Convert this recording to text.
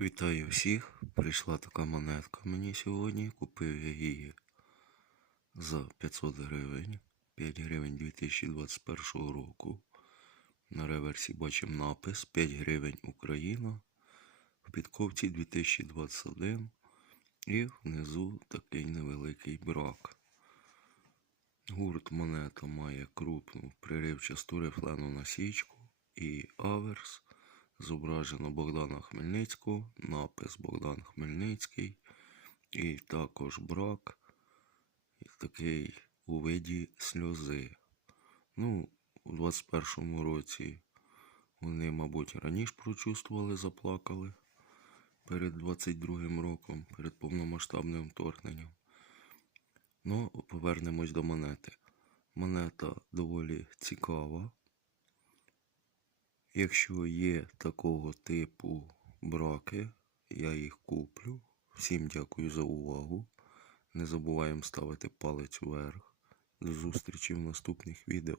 Вітаю всіх. Прийшла така монетка мені сьогодні. Купив я її за 500 гривень. 5 гривень 2021 року. На реверсі бачимо напис 5 гривень Україна. В підковці 2021. І внизу такий невеликий брак. Гурт монета має крупну приривчасту рифлену насічку і аверс. Зображено Богдана Хмельницького, напис Богдан Хмельницький, і також брак і такий у виді сльози. Ну, у 21-му році вони, мабуть, раніше прочувствували, заплакали перед 22-м роком, перед повномасштабним вторгненням. Ну, повернемось до монети. Монета доволі цікава. Якщо є такого типу браки, я їх куплю. Всім дякую за увагу. Не забуваємо ставити палець вверх. До зустрічі в наступних відео.